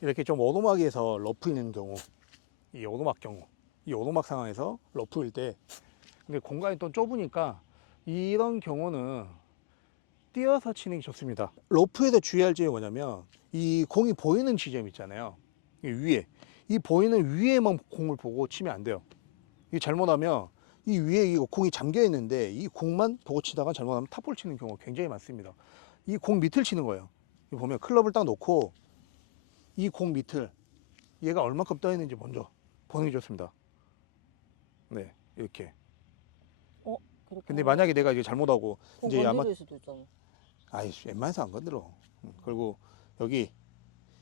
이렇게 좀 오르막에 서 러프인 경우, 이 오르막 경우, 이 오르막 상황에서 러프일 때, 근데 공간이 또 좁으니까 이런 경우는 띄어서 치는 게 좋습니다. 러프에서 주의할 점이 뭐냐면 이 공이 보이는 지점 있잖아요. 이 위에, 이 보이는 위에만 공을 보고 치면 안 돼요. 이 잘못하면 이 위에 이 공이 잠겨 있는데 이 공만 보고 치다가 잘못하면 탑볼 치는 경우가 굉장히 많습니다. 이 공 밑을 치는 거예요. 보면 클럽을 딱 놓고 이 공 밑을, 얘가 얼마큼 떠 있는지 먼저 보는 게 좋습니다. 네, 이렇게. 그렇게. 근데 만약에 내가 이제 잘못하고 공 이제 아마, 건드릴 수도 있잖아. 아이씨, 웬만해서 안 건드려. 그리고 여기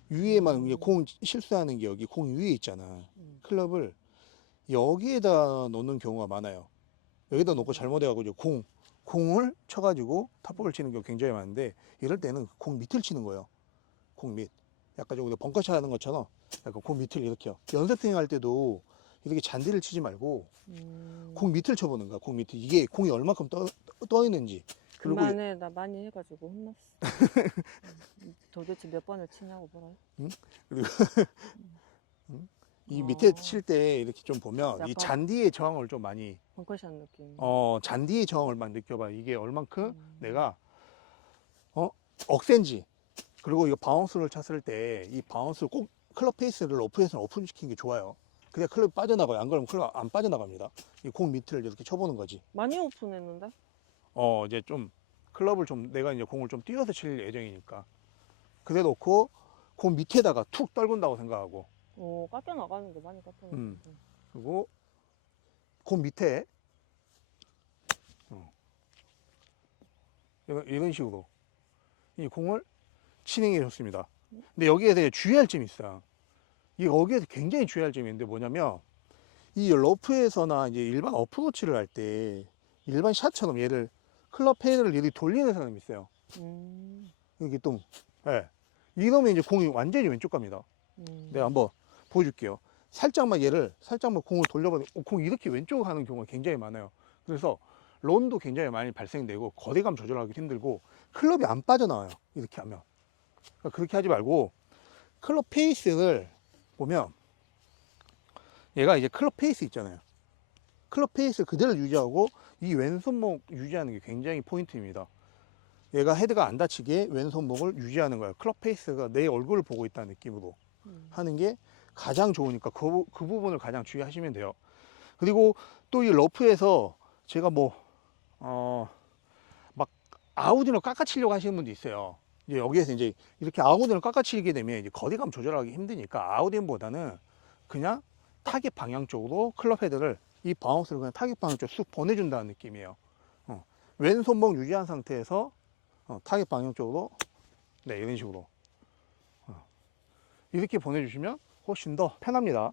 위에만 이제 공 실수하는 게 여기 공 위에 있잖아. 클럽을 여기에다 놓는 경우가 많아요. 여기다 놓고 잘못해가지고 이제 공을 쳐가지고 탑볼을 치는 경우 굉장히 많은데, 이럴 때는 공 밑을 치는 거예요. 공 밑. 약간 좀 벙커샷 하는 것처럼 약간 공 밑을 이렇게요. 연습생 할 때도 이렇게 잔디를 치지 말고 공 밑을 쳐보는 거야. 공 밑을. 이게 공이 얼마큼 떠 있는지. 그리고 그만해. 나 많이 해가지고 혼났어. 도대체 몇 번을 치냐고 뭐라. 그리고 이 밑에 칠 때 이렇게 좀 보면 이 약간 잔디의 저항을 좀 많이, 벙커샷 느낌. 잔디의 저항을 많이 느껴봐. 이게 얼만큼 내가 억센지. 그리고 이거 바운스를 쳤을 때 이 바운스 꼭 클럽 페이스를 러프에서는 오픈시키는 게 좋아요. 그래야 클럽이 빠져나가요. 안 그러면 클럽 안 빠져나갑니다. 이 공 밑을 이렇게 쳐보는 거지. 많이 오픈했는데? 이제 좀 클럽을 좀 내가 이제 공을 좀 띄워서 칠 예정이니까 그래 놓고 공 밑에다가 툭 떨군다고 생각하고, 깎여 나가는 게 많이 깎여 나가는 거. 그리고 공 밑에 이런 식으로 이 공을 치는 게 좋습니다. 근데 여기에서 이제 주의할 점이 있어요. 이 여기에서 굉장히 주의할 점이 있는데 뭐냐면, 이 러프에서나 이제 일반 어프로치를 할 때 일반 샷처럼 얘를 클럽 헤드를 이렇게 돌리는 사람이 있어요. 이게 또, 예. 이러면 이제 공이 완전히 왼쪽 갑니다. 내가 한번 보여줄게요. 살짝만 공을 돌려봐도 공이 이렇게 왼쪽으로 가는 경우가 굉장히 많아요. 그래서 런도 굉장히 많이 발생되고 거리감 조절하기 힘들고 클럽이 안 빠져나와요. 이렇게 하면. 그러니까 그렇게 하지 말고 클럽 페이스를 보면 얘가 이제 클럽 페이스 있잖아요. 클럽 페이스 그대로 유지하고 이 왼손목 유지하는 게 굉장히 포인트입니다. 얘가 헤드가 안 다치게 왼손목을 유지하는 거예요. 클럽 페이스가 내 얼굴을 보고 있다는 느낌으로 하는 게 가장 좋으니까 그 부분을 가장 주의하시면 돼요. 그리고 또 이 러프에서 제가 막 아웃인으로 깎아치려고 하시는 분도 있어요. 이제 여기에서 이제 이렇게 아웃인으로 깎아치게 되면 이제 거리감 조절하기 힘드니까 아웃인보다는 그냥 타겟 방향 쪽으로 클럽 헤드를, 이 바운스를 그냥 타겟 방향 쪽으로 쑥 보내준다는 느낌이에요. 왼손목 유지한 상태에서 타겟 방향 쪽으로, 네, 이런 식으로 이렇게 보내주시면 훨씬 더 편합니다.